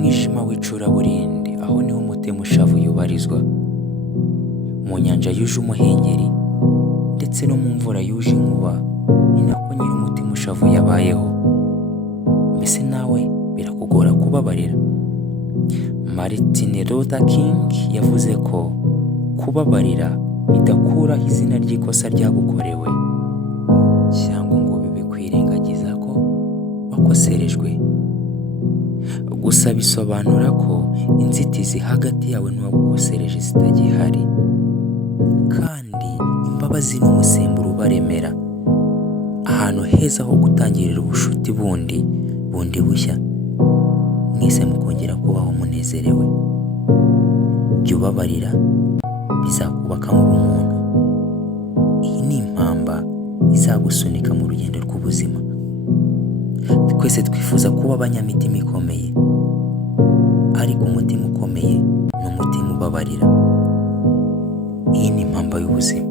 mwijima w'icuraburindi, aho niho umutemushavu yubarizwa. Mu nyanja yuje umuhengeri ndetse no mu mvura yuje inkuba, ni nako nyiri umutemushavu yabayeho. Mbese nawe birakugora kubabarira? Martin Luther King yavuze ko kubabarira bidakuraho izina ry'ikosa ryagukorewe cyangwa ngo bibe kwirengagiza ko wakoserejwe. Gusa bisobanura ko inzitizi hagati yawe n'uwagukosereje zitagihari, kandi imbabazi n'umusemburo ubaremera, ahantu heza ho gutangirira ubushuti bundi bushya, mwese mukongera kubaho munezerewe. Jya ubabarira, bizakubakamo ubumuntu. Iyi ni impamba izagusunika mu rugendo rw'ubuzima. Twese twifuza kuba abanyamitima ikomeye, ariko umutima ukomeye ni umutima ubabarira. Iyi ni impamba y'ubuzima.